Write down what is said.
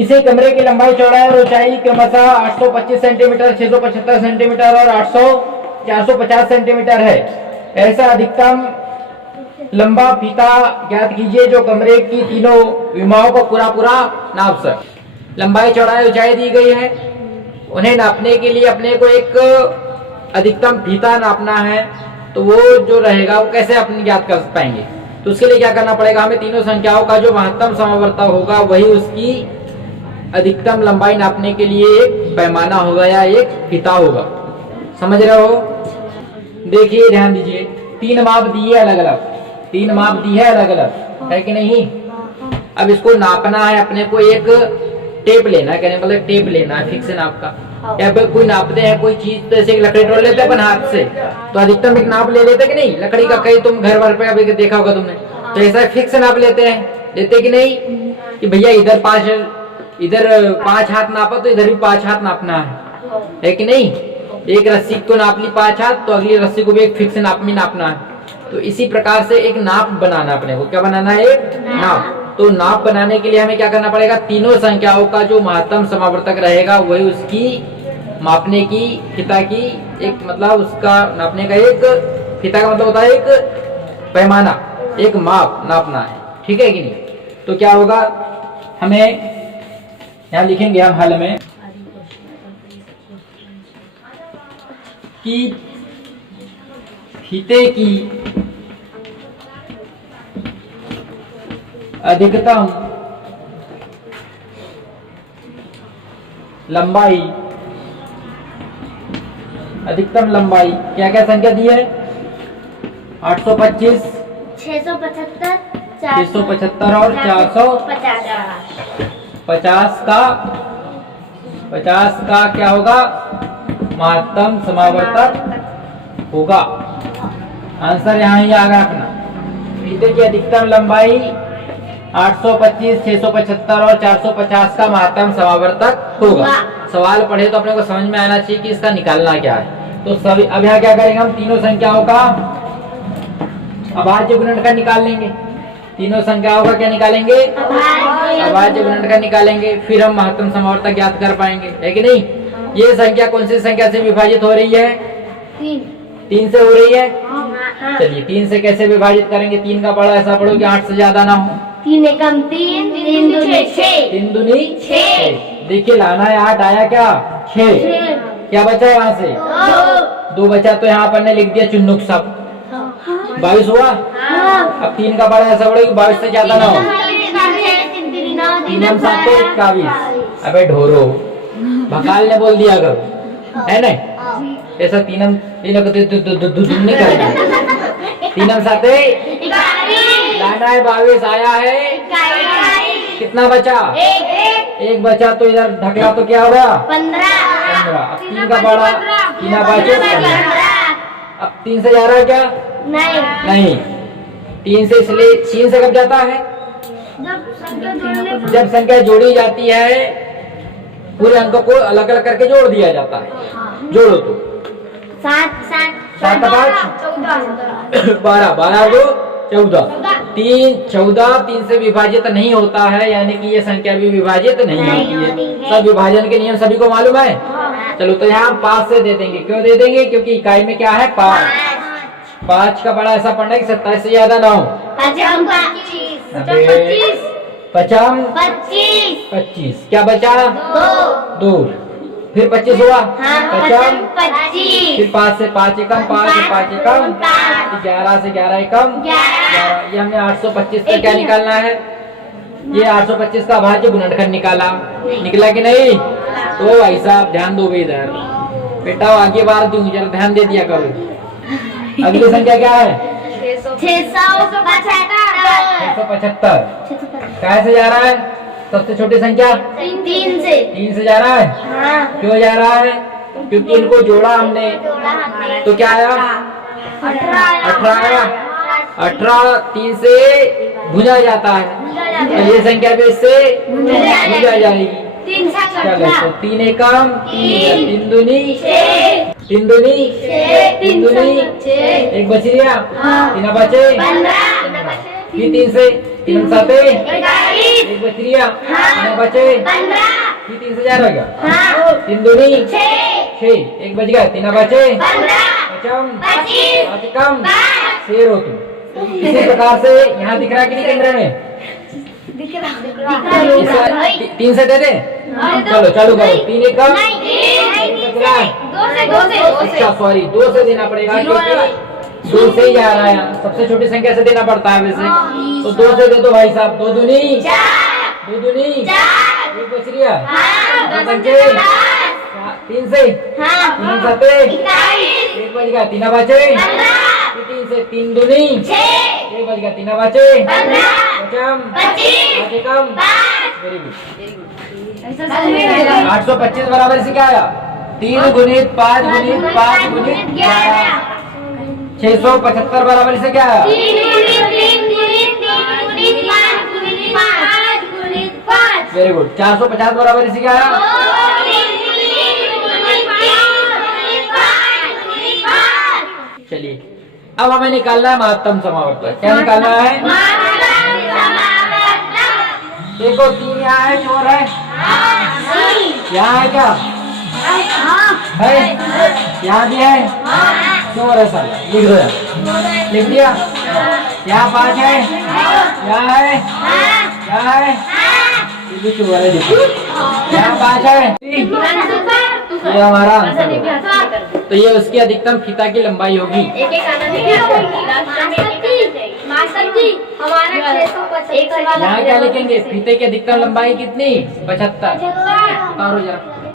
किसी कमरे की लंबाई चौड़ाई और ऊंचाई क्रमशः 825 सेंटीमीटर, 675 सेंटीमीटर और 450 सेंटीमीटर है। ऐसा अधिकतम लंबा फीता ज्ञात कीजिए जो कमरे की तीनों विमाओं को पूरा नाप सके। लंबाई चौड़ाई ऊंचाई दी गई है, उन्हें नापने के लिए अपने को एक अधिकतम फीता नापना है। तो वो जो रहेगा वो कैसे अपनी ज्ञात कर पाएंगे? तो उसके लिए क्या करना पड़ेगा, हमें तीनों संख्याओं का जो महत्तम समावर्तक होगा वही उसकी अधिकतम लंबाई नापने के लिए एक पैमाना होगा या एक फीता होगा। समझ रहे हो? देखिए ध्यान दीजिए, 3 माप दिए अलग अलग, 3 माप दी है अलग अलग, है कि नहीं? अब इसको नापना है अपने को, एक टेप लेना है, कहने मतलब टेप लेना है फिक्स नाप का। या कोई नापते हैं कोई चीज, तो जैसे लकड़ी तोड़ लेते हैं अपन हाथ से, तो अधिकतम एक नाप ले लेते कि नहीं लकड़ी का? कहीं तुम घर भर पे अभी देखा होगा तुमने, तो ऐसा फिक्स नाप लेते कि नहीं कि भैया इधर 5 हाथ नापा तो इधर भी 5 हाथ नापना है कि नहीं? एक रस्सी को नाप ली 5 हाथ, तो अगली रस्सी को भी एक फिक्स नाप में नापना है। तो इसी प्रकार से एक नाप बनाना अपने को, क्या बनाना है? एक नाप। तो नाप बनाने के लिए हमें क्या करना पड़ेगा, तीनों संख्याओं का जो महत्तम समावर्तक रहेगा वही उसकी मापने की फीता की एक मतलब उसका नापने का एक फीता का मतलब होता है एक पैमाना, एक माप नापना है, ठीक है कि नहीं? तो क्या होगा, हमें यहाँ लिखेंगे हम हल में कि फीते की अधिकतम लंबाई क्या क्या संख्या दी है? 825, 675 और 450 का क्या होगा, महत्तम समावर्तक होगा। आंसर यहाँ ही आगे रखना। फीते की अधिकतम लंबाई 825, 675 और 450 का महत्तम समावर्तक होगा। सवाल पढ़े तो अपने को समझ में आना चाहिए कि इसका निकालना क्या है। तो सभी अब यहाँ क्या करेंगे, हम तीनों संख्याओं का अभाज्य गुणन का निकाल लेंगे। तीनों संख्याओं का क्या निकालेंगे? अभाज्य गुणन का निकालेंगे, फिर हम महत्तम समावर्तक ज्ञात कर पाएंगे, है कि नहीं? ये संख्या कौन सी संख्या से विभाजित हो रही है? 3 से हो रही है। चलिए 3 से कैसे विभाजित करेंगे? 3 का बड़ा ऐसा पढ़ो कि 8 से ज्यादा ना हो। 3 एकम 3, 3 दूनी 6, 3 दूनी 6। देखिए लाना है 8, आया क्या? 6। क्या बचा यहाँ से? 2 बचा, तो यहाँ पर ने लिख दिया चुन्नुक सब। 22 हुआ। अब 3 का बड़ा ऐसा पढ़ो कि 22 से ज्यादा ना हो। 3 हम 7 21। अबे ढोरो, भकाल ने बोल दिया अगर, है ना? ऐसा 3 हम नहीं करेंगे। 3 हम 7 लाना है 22, आया है कितना बचा? 1 बचा, तो इधर ढकला तो क्या होगा? 15। अब 3 का बड़ा 3 बचे 15। अब 3 से जा रहा है क्या? नहीं। 3 से इसलिए 3 से कब जाता है? जब संख्या जोड़ी जाती है, पूरे अंकों को अलग अलग करके जोड़ दिया जाता है। जोड़ो तो 7 5 12 12 2 14 14 3 से विभाजित नहीं होता है, यानी कि ये संख्या भी विभाजित नहीं होती है। सब विभाजन के नियम सभी को मालूम है। चलो तो यहाँ 5 से दे देंगे। क्यों दे देंगे? क्योंकि इकाई में क्या है? 5। 5 का बड़ा ऐसा पढ़ना है कि 27 से ज्यादा ना हो। 25 क्या बचा? 2। फिर 25 हुआ। 25 फिर 5 से 5 एकम 5 से 5 एकम 11 से 11 एकम 11। ये हमने 825 का क्या निकालना है? ये 825 का अभाज्य गुणनखंड निकला कि नहीं? तो भाई साहब ध्यान दो इधर बेटा, आगे बार दूं जरा ध्यान दे दिया करो। अगली संख्या क्या है? 675। कैसे जा रहा है? सबसे छोटी संख्या 3 से जा रहा है। क्यों जा रहा है? क्योंकि इनको जोड़ा हमने, तो क्या आया? 18 आया। 18 3 से भुजा जाता है, तो ये संख्या भी इससे भुजा जाएगी। चलो तो 3 एकम 3, 3 दूनी 3 दूनी 1 बच गया। 3 बचे। फिर 3 से 3 7 एक बचरिया, कितना बचे? 15, ये 3 से 4 हो गया। हाँ, 3 दूनी 6, 6, एक बच गया, 3 बचे 15, पचम 25, 5 कम 5, शेर हो तुम। इसी प्रकार से यहाँ दिख रहा है कि नहीं केंद्र में? दिख रहा है। 3 से दे दे, चलो चालू करो। 3 एक कम, बचला। 2 से अच्छा सॉरी, 2 से देना पड़ेगा क्योंकि 2 से ही आ रहा है, सबसे छोटी संख्या से देना पड़ता है वैसे। तो 2 से दे दो भाई साहब। 2 दूनी 4, 2 दूनी 4, एक बचरिया, हाँ, 2 पंचे 3 से, हाँ, 3 सते 21, एक बच गया, 3 बचे 15, 3 से 3 दूनी 6, एक बच गया, 3 बचे 15, पचम 25, 5 कम 5। Very good. 825 बराबर से क्या आया? 3 गुणित 5 गुणित 5 गुणित 11। 675 बराबर से क्या आया? 5। Very good. 450 बराबर से क्या आया? चलिए अब हमें निकालना है महत्तम समावर्तक। क्या निकालना है? देखो 3 यहाँ है, चोर है, यहाँ है क्या है? यहाँ भी है, चोर है साला। लिख दो यार, लिख दिया। यहाँ 5 है, यहाँ है, यहाँ है, ये भी चोर है। देखो यहाँ 5 है, ये हमारा आंसर होगा। तो ये उसकी अधिकतम फीता की लंबाई होगी। यहाँ क्या लिखेंगे? फीते की अधिकतम लंबाई कितनी? 75। उतारो जरा।